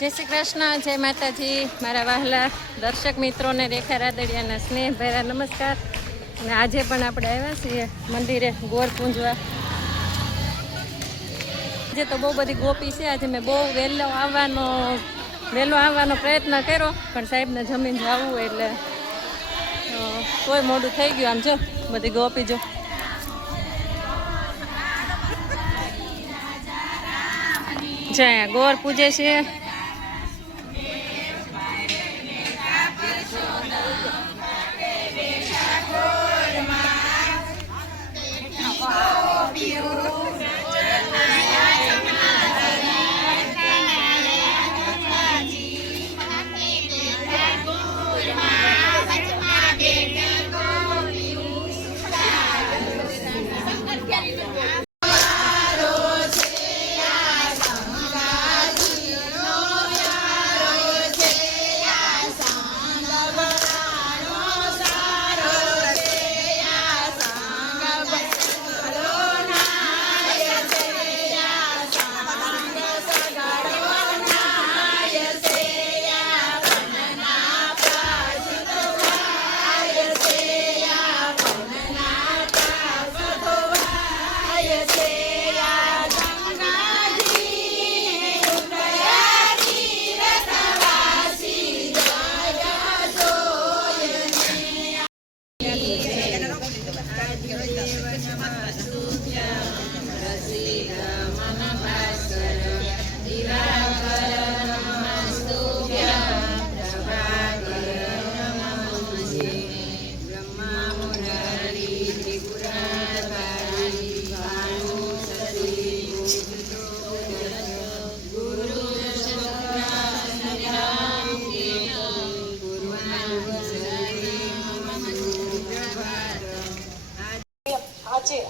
જય શ્રી કૃષ્ણ, જય માતાજી, મારા વહાલા દર્શક મિત્રોને રેખા રાદડિયાના સ્નેહ ભર્યા નમસ્કાર. અને આજે પણ આપણે આવ્યા છીએ મંદિરે ગોર પૂંજવા. આજે તો બહુ બધી ગોપી છે. આજે મેં બહુ વહેલો આવવાનો પ્રયત્ન કર્યો, પણ સાહેબને જમીન જવું એટલે કોઈ મોડું થઈ ગયું. આમ જો બધી ગોપી જો જ્યાં ગોર પૂજે છે.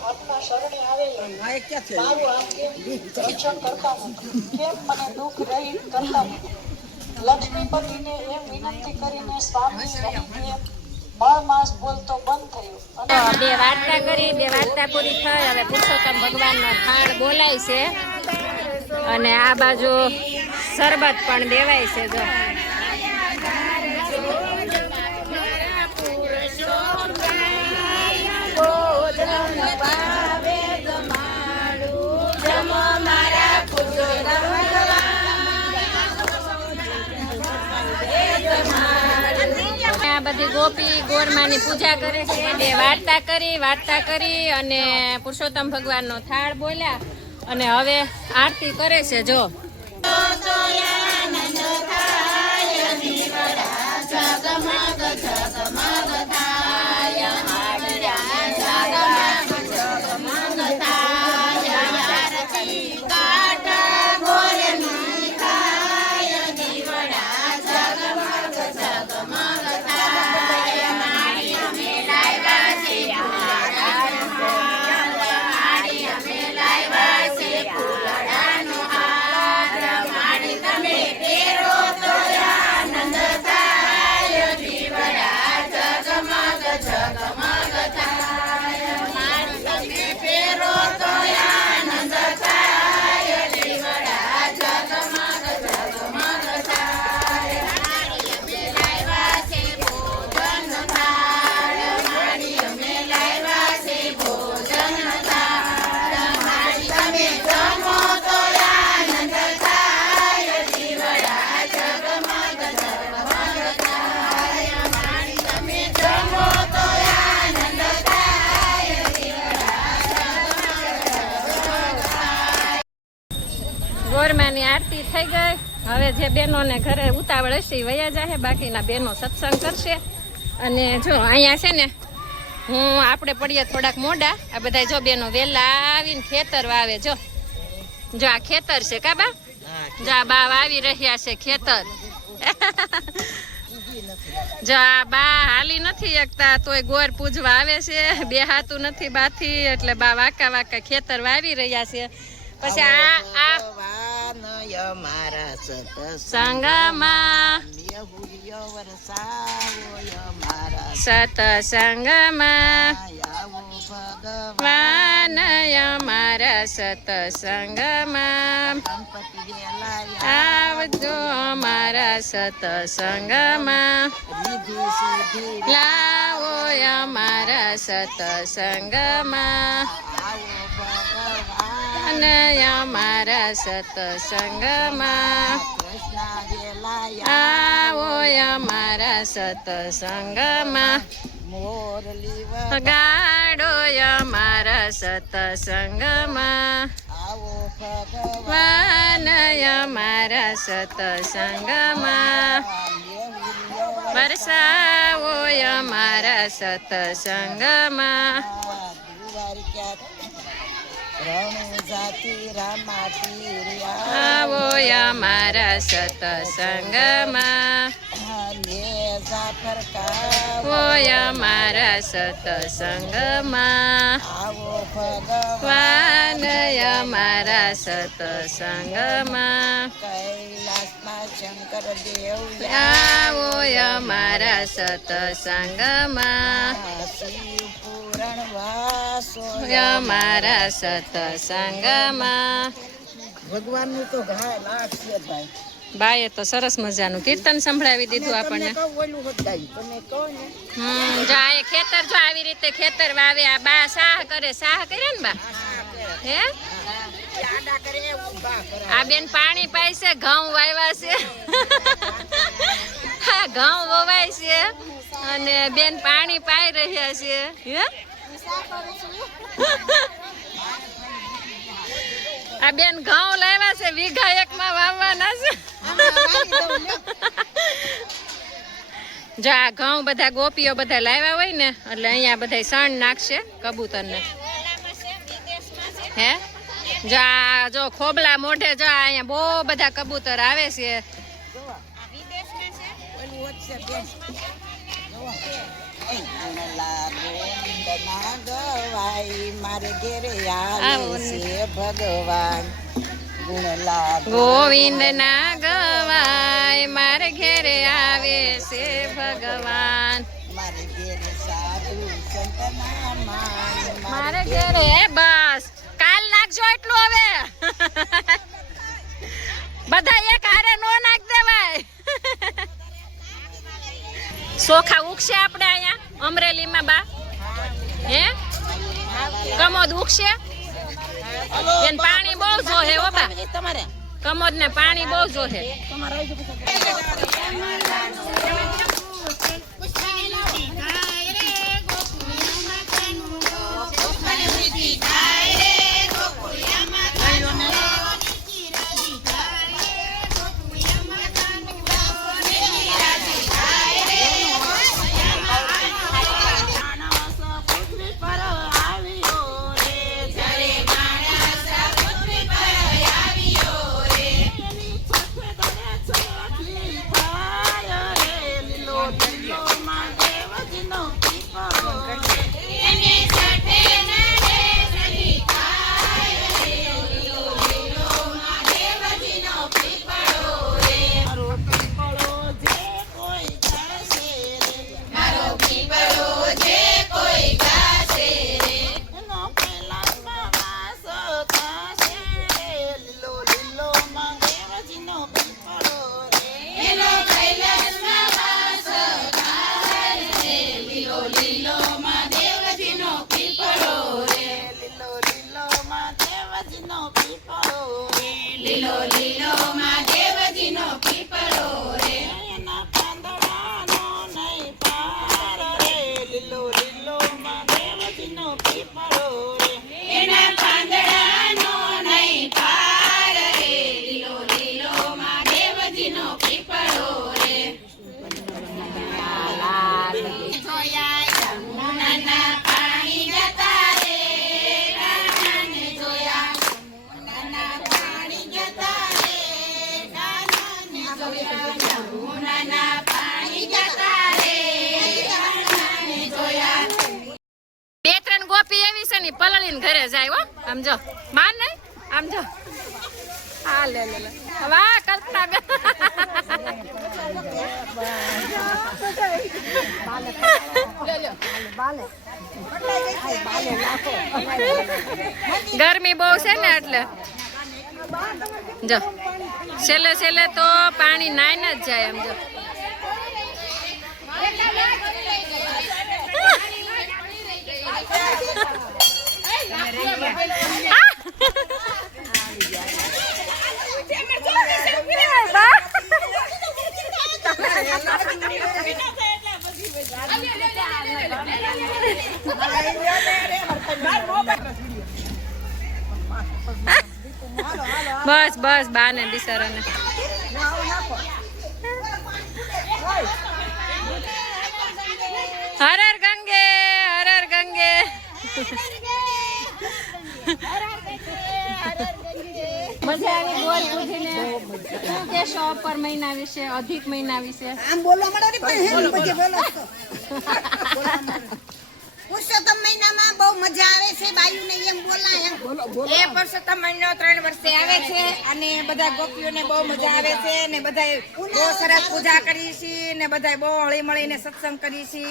આપના શરણે આવેલો મારું આમ કેમ રક્ષણ કરતા નથી, કેમ મને દુઃખ રહી કરતા નથી. લક્ષ્મીપતિને એમ વિનંતી કરીને સ્વામી રહીને મળમાસ બોલતો બંધ થયો. બે વાર્તા કરી, બે વાર્તા પૂરી થઈ. હવે પુરુષોત્તમ ભગવાનનો થાળ બોલાય છે અને આ બાજુ શરબત પણ દેવાય છે. જો બધી ગોપી ગોરમાની પૂજા કરે છે. બે વાર્તા કરી અને પુરુષોત્તમ ભગવાનનો થાળ બોલ્યા અને હવે આરતી કરે છે. જો ગોરમાની આરતી થઈ ગઈ. હવે જે બહેનોને ઘરે ઉતાવળ હશે વયા જાય, બાકીના બહેનો સત્સંગ કરશે. અને જો અહીંયા છે ને આપણે પડીએ થોડાક મોડા. આ બધા જો બહેનો વહેલા આવીને ખેતર વાવે. જો આ ખેતર છે કા બા? જો આ બા વાવી રહ્યા છે ખેતર. જો આ બા હાલી નથી એકતા તોય ગોર પૂજવા આવે છે. બે હાથું નથી બાથી એટલે બા વાકા ખેતર વાવી રહ્યા છે. પછી આ સત્સંગમાં ભગવાન અમારા સત્સંગમાં આવ આવજો અમારા સત્સંગમાં લાવો અમારા સત્સંગમાં અને અમારા સત્સંગમાં આવો અમારા સત્સંગમાં ગાડો અમારા સત્સંગમાં ભગવાન અમારા સત્સંગમાં વરસાવો અમારા સત્સંગમાં આવો અમારા સત્સંગમાં ઓ અમારા સત્સંગમાં ભગવાન અમારા સત્સંગમાં શંકર દેવ આવો અમારા સત્સંગમાં અમારા સત્સંગમાં ભગવાનનું તો ઘણા લાખ છે ભાઈ. બાએ તો સરસ મજાનું કીર્તન સંભળાવી દીધું આપણને. જા એ ખેતર જો આવી રીતે ખેતર વાવે આ બા સાહ કરે ને બા હે આ બેન પાણી પાય છે ઘઉં વાવ્યા છે હા ઘઉં વવાય છે અને બેન પાણી પાઈ રહ્યા છે હે આ બેન ઘઉં લાવ્યા છે વીઘા એકમાં વાવવાના છે જો આ ઘઉં બધા ગોપીઓ બધા લાવ્યા હોય ને એટલે અહીંયા બધા સણ નાખશે કબૂતરને હે જો આ જો ખોબલા મોઢે જો અહીંયા બહુ બધા કબૂતર આવે છે મારે ઘેરે આવે છે ભગવાન ગોવિંદ ના ગવાય મારે ઘેરે આવે છે ભગવાન મારે ઘેરે સાધુ સંતના માન મારે ઘેરે બસ કાલ નાખજો એટલું હવે બધા એક હારે નો નાખ દેવાય સોખા ઉગશે આપણે અહીંયા અમરેલીમાં બા હે કમોદ ઉગશે એને પાણી બહુ જોહે હો બા તમારે કમોદ ને પાણી બહુ જોહે લીલો લીલો માં દેવજીનો પીપળો રે એના પાંદડાનો નહીં પાર રે લીલો લીલો માં દેવજીનો પીપળો રે એના પાંદડાનો નહીં પાર રે લીલો લીલો માં દેવજીનો પીપળો રે જોયા યમુનાના પાણી જતા રે કાનાને જોયા યમુનાના પાણી જતા રે કાનાને જોયા યમુનાના પાણી જતા રે કાનાને જોયા બે ત્રણ ગોપી એવી છે ને પલળીને ઘરે જાય હો આમ જો માન નહીં આમ જો હા લે લે લે વાહ કલ્પના બેન ગરમી બહુ છે ને એટલે જો છેલ્લે છેલ્લે તો પાણી નાઈને જ જાય એમ જો. બસ બસ બાને બિચારાને હર હર ગંગે હર હર ગંગે. મજા આવી ગોળ પૂજીને. શું કહેશો અપર મહિના વિશે, અધિક મહિના વિશે? આમ બોલવા મળે ને પણ હેરી પછી બોલો તો. પુરુષોત્તમ મહિનામાં બહુ મજા આવે છે બાયુને એમ બોલાય એમ. એ પુરુષોત્તમ મહિનો 3 વર્ષે આવે છે અને બધા ગોપીઓને બહુ મજા આવે છે ને બધા બહુ સરસ પૂજા કરી છે ને બધા બહુ હળી મળીને સત્સંગ કરી છે.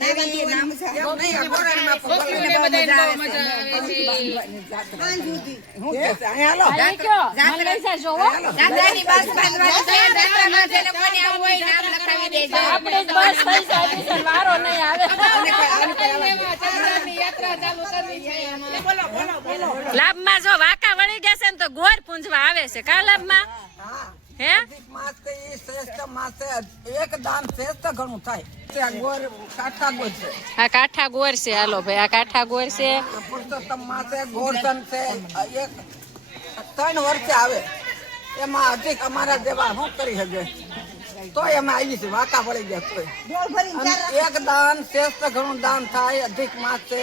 દેવી નામ ગોપીઓને બધાને બહુ મજા આવે છે. હાલો કયો મને લઈ જાજો હો. જાત્રાની બસ બાંધવાની છે. જાત્રામાં જેને કોઈને આવવું હોય નામ લખાવી દેજો. આપણે જ બસ થઈ જાય બીજો વારો નહીં આવે. લાભમાં જો વાંકા વળી ગયા છે ને તો ગોર પૂંજવા આવે છે. કા લાભમાં હે માસ કે ઈ શ્રેષ્ઠ માસ છે. એક દાન શ્રેષ્ઠ ઘણું થાય. ત્યાં ગોર કાઠા ગોર છે. આ કાઠા ગોર છે. હાલો ભાઈ આ કાઠા ગોર છે. પુરુષોત્તમ માસ છે, ગોરધન છે. એક 3 વર્ષે આવે એમાં અધિક અમારા જેવા શું કરી શકે તો એમાં આવી છે વાંકા વળી ગયા તોય. અને એક દાન શ્રેષ્ઠ ઘણું દાન થાય. અધિક માસ છે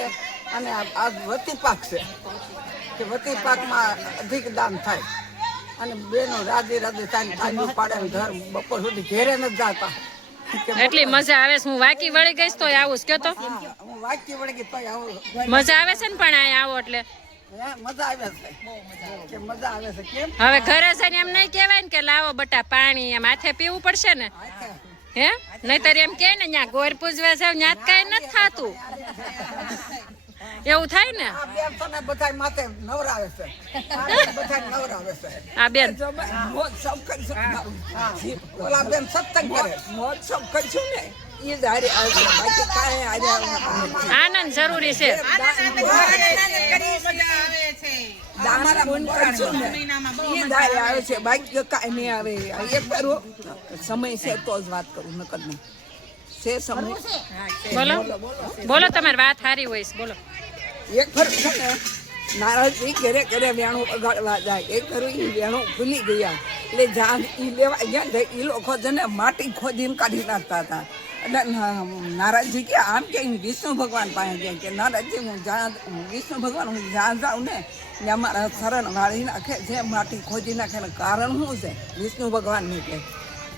અને આ વતી પાક છે કે વતી પાકમાં અધિક દાન થાય અને બેનો રાજી રાજી થાય તાજુ પાડે ઘર બપોર સુધી ઘેરે નથી જાતા. એટલી મજા આવે છે. હું વાકી વળી ગઈશ તો આવું જ કયો તો હું વાંચી વળી ગઈ તોય આવું મજા આવે છે ને પણ અહીંયા આવો એટલે મજા આવે છે કે મજા આવે છે. કેમ હવે ઘરે છે ને એમ નહીં કહેવાય ને કે લાવો બટા પાણી એમ હાથે પીવું પડશે ને હે નહીતર એમ કે ને ત્યાં ગોર પૂજવા જાવ ત્યાં કઈ નથી થતું એવું થાય ને. આ બેન તો ને બધાય માથે નવરાવે છે. બધાય નવરાવે છે. આ બેન મોત્સવ કરશું. ઓલા બેન સત્સંગ કરે. મોત્સવ કરશું ને ઈ જ હારે આવશે. બાકી કાંઈ હારે આવવાનું આનંદ જરૂરી છે. દાન પુણ્ય કરશું ને ઈ જ હારે આવે છે. બાકી કાંઈ નહીં આવે. એ કરો સમય છે તો જ વાત કરું નકર નહીં. છે સમય. બોલો બોલો તમારી વાત સારી હોય છે. બોલો એક ફરક છે ને નારાજજી ઘરે ઘરે વેણું બગાડવા જાય. એક ફરું ઈ વેણું ભૂલી ગયા એટલે જાન ઈ લેવા ગયા ને ઈ લોકો છે ને માટી ખોદીને કાઢી નાખતા હતા. એટલે નારાજજી કે આમ કે વિષ્ણુ ભગવાન પાસે ગયા કે નારાજજી હું જ્યાં વિષ્ણુ ભગવાન હું જ્યાં જાઉં ને ત્યાં મારા શરણ વાળી નાખે છે માટી ખોદી નાખે. કારણ શું છે વિષ્ણુ ભગવાનને કે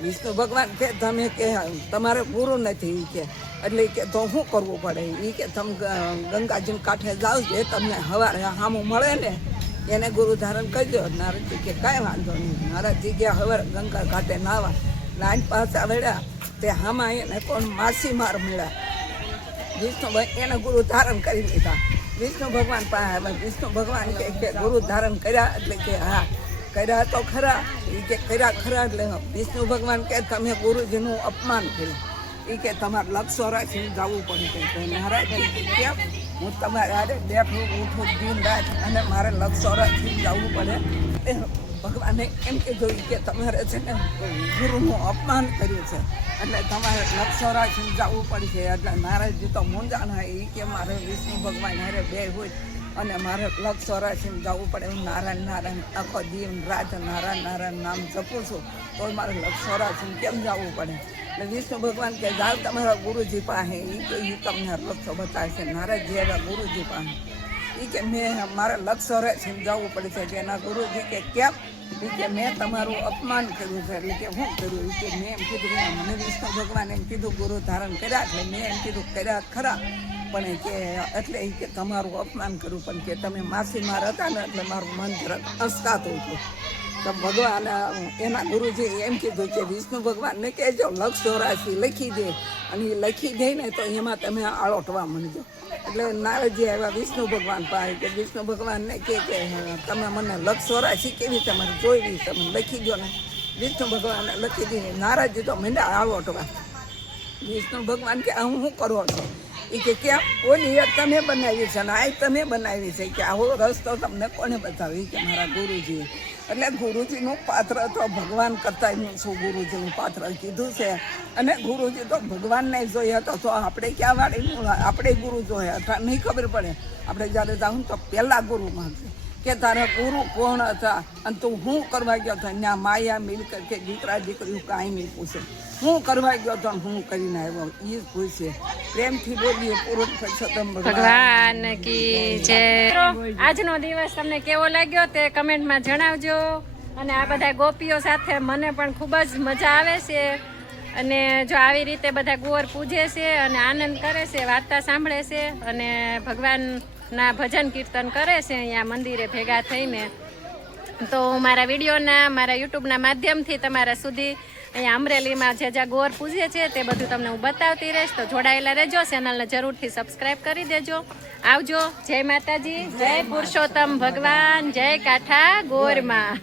વિષ્ણુ ભગવાન કે તમે કે તમારે ગુરુ નથી ઈ કે એટલે કે તો શું કરવું પડે ઈ કે તમે ગંગાજી કાંઠે જાઓ જે તમને સવારે સામું મળે ને એને ગુરુ ધારણ કરજો. નારદજી કે કાંઈ વાંધો નહીં. નારદજી ગયા સવારે ગંગા ઘાટે નાવા લાઈન પાછા વળ્યા તે હામાં એને કોણ માસી માર મળ્યા. વિષ્ણુ એને ગુરુ ધારણ કરી લીધા. વિષ્ણુ ભગવાન પાસે વિષ્ણુ ભગવાન કે ગુરુ ધારણ કર્યા એટલે કે હા કર્યા તો ખરા. એ કે કર્યા ખરા એટલે વિષ્ણુ ભગવાન કે તમે ગુરુજીનું અપમાન કર્યું. એ કે તમારે લક્ષ્ય રાખીને જવું પડે. મહારાજ કેમ હું તમારે આરે બેઠું ઉઠું દિન રાત અને મારે લક્ષ્ય રાખીને જવું પડે. ભગવાને એમ કીધું કે તમારે છે ને ગુરુનું અપમાન કર્યું છે એટલે તમારે લક્ષ્ય રાખીને જવું પડશે. એટલે નારાયણજી તો મૂંઝાણા. એ કે મારે વિષ્ણુ ભગવાન હારે બે હોય અને મારે લક્ષ્ય રાખીને જવું પડે. હું નારાયણ નારાયણ આખો દિન રાત નારાયણ નારાયણ નામ જપું છું તો મારે લક્ષ્ય રાખીને કેમ જવું પડે. એટલે વિષ્ણુ ભગવાન કે જાઓ તમારા ગુરુજી પાસે. એ કે એ તમને લક્ષ્ય બતાવશે. નારાયણજી એવા ગુરુજી પાસે. એ કે મેં મારે લક્ષ્ય રાખીને જવું પડશે. કે એના ગુરુજી કે કેમ? એ કે મેં તમારું અપમાન કર્યું છે. એટલે કે શું કર્યું? એ કે મેં એમ કીધું મને વિષ્ણુ ભગવાન એમ કીધું ગુરુ ધારણ કર્યા એટલે મેં એમ કીધું કર્યા ખરા પણ કે એટલે એ કે તમારું અપમાન કર્યું પણ કે તમે માસીમાર હતા ને એટલે મારું મન જરાક અસકાતું હતું. તો ભગવાન એના ગુરુજી એમ કીધું કે વિષ્ણુ ભગવાનને કહેજો લક્ષ્ય રાશિ લખી દે અને એ લખી દે ને તો એમાં તમે આળોટવા માંડજો. એટલે નારદજી આવ્યા વિષ્ણુ ભગવાન પાસે કે વિષ્ણુ ભગવાનને કે તમે મને લક્ષ્ય રાશિ કેવી તમારે જોઈવી તમે લખી દો ને. વિષ્ણુ ભગવાને લખી દીધી. નારાજી તો મને આવો ટવા. વિષ્ણુ ભગવાન કે હું શું કરો છો? એ કે કેમ? ઓલી એ તમે બનાવી છે ને આ તમે બનાવી છે કે આવો રસ્તો તમને કોને બતાવ્યો? કે મારા ગુરુજી. એટલે ગુરુજીનું પાત્ર તો ભગવાન કરતાં શું ગુરુજીનું પાત્ર કીધું છે. અને ગુરુજી તો ભગવાનને જોયા તો આપણે ક્યાં વાળીનું આપણે ગુરુ જોયા નહીં ખબર પડે. આપણે જ્યારે જાઉં તો પહેલાં ગુરુ માંગે કે તારા ગુરુ કોણ હતા અને તું શું કરવા ગયો હતો? ત્યાં માયા મિલકત કે દીકરા દીકરીઓ કાંઈ નહીં પૂછે. હું કરવા ગયો હતો હું કરીને આવ્યો એ જ પૂછે. પ્રેમથી બોલીએ પુરુષોત્તમ ભગવાન કી જય. આજનો દિવસ તમને કેવો લાગ્યો તે કમેન્ટમાં જણાવજો. અને આ બધા ગોપીઓ સાથે મને પણ ખૂબ જ મજા આવે છે. અને જો આવી રીતે બધા ગોર પૂજે છે અને આનંદ કરે છે, વાર્તા સાંભળે છે અને ભગવાનના ભજન કીર્તન કરે છે અહીંયા મંદિરે ભેગા થઈને, તો મારા વિડીયોના મારા યુટ્યુબના માધ્યમથી તમારા સુધી અહીંયા અમરેલીમાં જે ગોર પૂજે છે તે બધું તમને હું બતાવતી રહીશ. તો જોડાયેલા રહેજો, ચેનલને જરૂરથી સબસ્ક્રાઈબ કરી દેજો. આવજો. જય માતાજી, જય પુરુષોત્તમ ભગવાન, જય કાઠા ગોરમાં.